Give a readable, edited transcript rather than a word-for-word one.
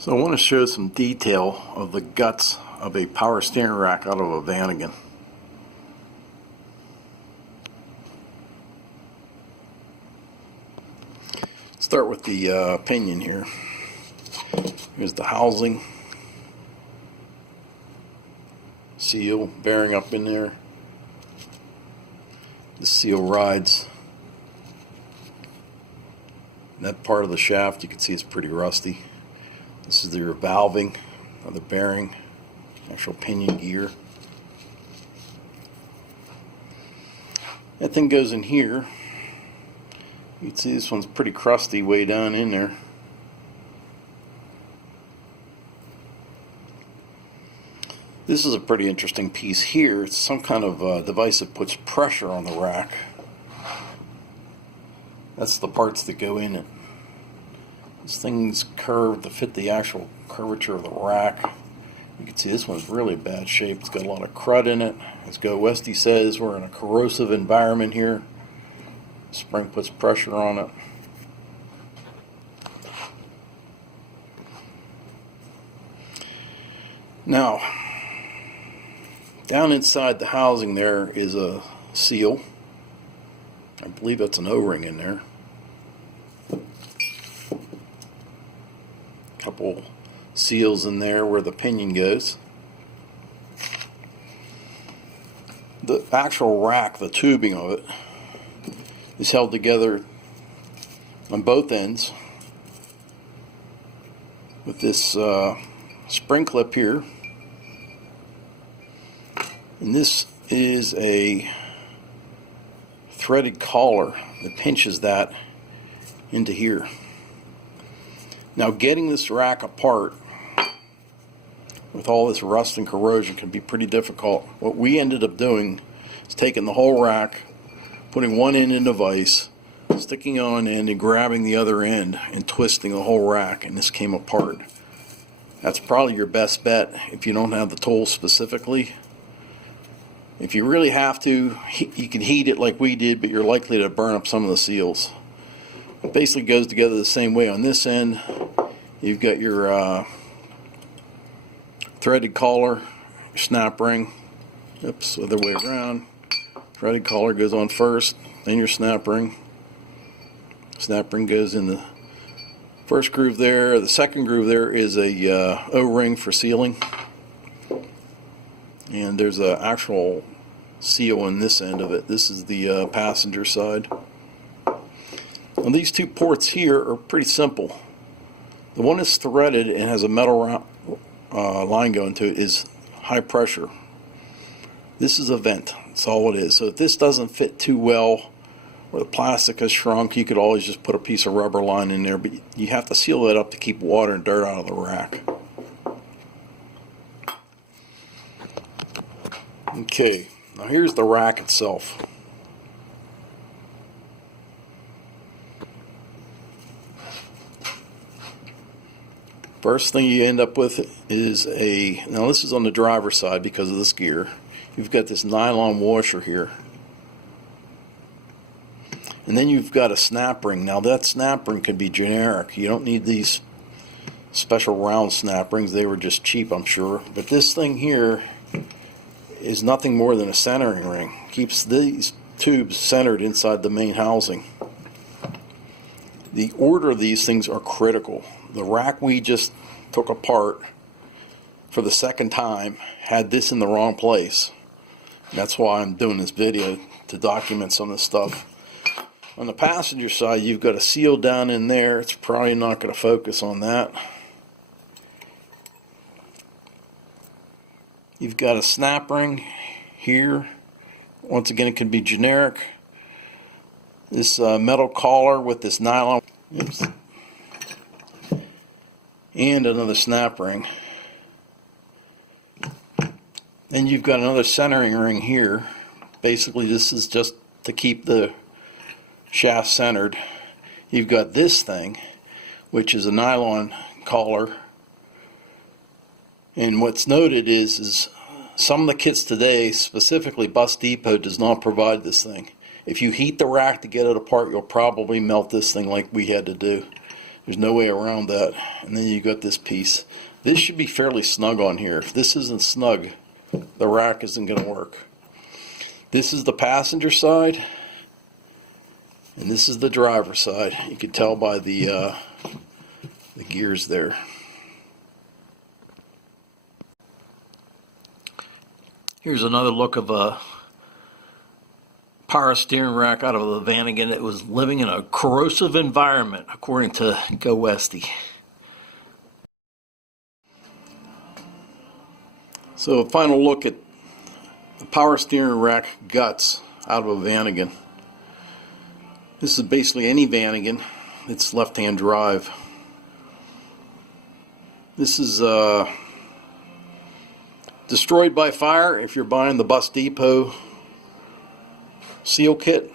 So I want to show some detail of the guts of a power steering rack out of a Vanagon. Start with the pinion here. Here's the housing, seal, bearing up in there. The seal rides. And that part of the shaft, you can see it's pretty rusty. This is the revolving of the bearing, actual pinion gear. That thing goes in here. You can see this one's pretty crusty way down in there. This is a pretty interesting piece here. It's some kind of device that puts pressure on the rack. That's the parts that go in it. This thing's curved to fit the actual curvature of the rack. You can see this one's really bad shape. It's got a lot of crud in it. As Go Westy says, we're in a corrosive environment here. Spring puts pressure on it. Now, down inside the housing there is a seal. I believe that's an O-ring in there. Couple seals in there where the pinion goes. The actual rack, the tubing of it, is held together on both ends with this spring clip here, and this is a threaded collar that pinches that into here. Now, getting this rack apart with all this rust and corrosion can be pretty difficult. What we ended up doing is taking the whole rack, putting one end in the vise, sticking on one end and grabbing the other end and twisting the whole rack, and this came apart. That's probably your best bet if you don't have the tools specifically. If you really have to, you can heat it like we did, but you're likely to burn up some of the seals. It basically goes together the same way. On this end, you've got your threaded collar, your snap ring. Oops, other way around. Threaded collar goes on first, then your snap ring. Snap ring goes in the first groove there. The second groove there is a O-ring for sealing. And there's an actual seal on this end of it. This is the passenger side. Now, these two ports here are pretty simple. The one that's threaded and has a metal line going to it is high pressure. This is a vent. That's all it is. So if this doesn't fit too well, or the plastic has shrunk, you could always just put a piece of rubber line in there, but you have to seal that up to keep water and dirt out of the rack. Okay, now here's the rack itself. First thing you end up with is now this is on the driver's side because of this gear. You've got this nylon washer here. And then you've got a snap ring. Now that snap ring can be generic. You don't need these special round snap rings. They were just cheap, I'm sure. But this thing here is nothing more than a centering ring. Keeps these tubes centered inside the main housing. The order of these things are critical. The rack we just took apart for the second time had this in the wrong place. That's why I'm doing this video, to document some of this stuff. On the passenger side, you've got a seal down in there. It's probably not going to focus on that. You've got a snap ring here. Once again, it can be generic. This metal collar with this nylon. Oops. And another snap ring. Then you've got another centering ring here. Basically, this is just to keep the shaft centered. You've got this thing, which is a nylon collar. And what's noted is some of the kits today, specifically Bus Depot, does not provide this thing. If you heat the rack to get it apart, you'll probably melt this thing like we had to do. There's no way around that. And then you got this piece. This should be fairly snug on here. If this isn't snug, the rack isn't going to work. This is the passenger side, and this is the driver side. You can tell by the gears there. Here's another look of a power steering rack out of the Vanagon. It was living in a corrosive environment, according to Go Westy. So a final look at the power steering rack guts out of a Vanagon. This is basically any Vanagon. It's left-hand drive. This is destroyed by fire if you're buying the Bus Depot seal kit.